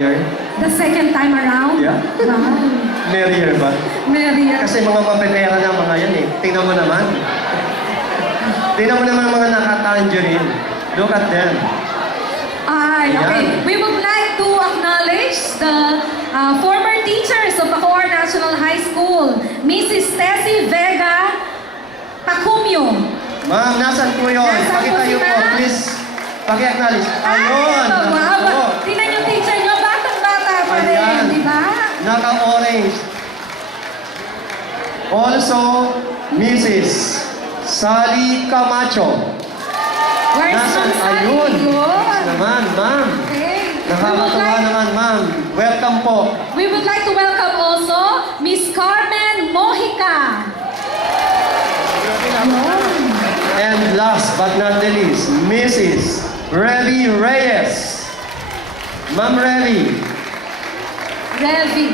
The second time around? Yeah. Wow. Merrier ba? Merrier. Kasi mga mapepera ng mga yan eh. Tingnan mo naman. Tingnan mo naman mga naka-tangerine. Look at them. Ay, okay. Ayan. We would like to acknowledge the former teachers of Bacoor National High School, Mrs. Tessie Vega Pacumio. Ma'am, nasan po yun? Nasaan po Pakitayo po, sila? please. Paki-acknowledge. Ayun! Ay, wow. Ako. Tingnan yung teacher nyo, batang-bata pa rin, Ayan. di ba? Naka-orange. Also, Mrs. Sally Camacho. Where's Nasaan? Ma'am Sally? Ayun. Good. Naman, ma'am. Okay. Nakakatuwa naman, ma'am. Welcome po. We would like to welcome also Miss Carmen Mojica. And last but not the least, Mrs. Revi Reyes. Ma'am Revi. Revi.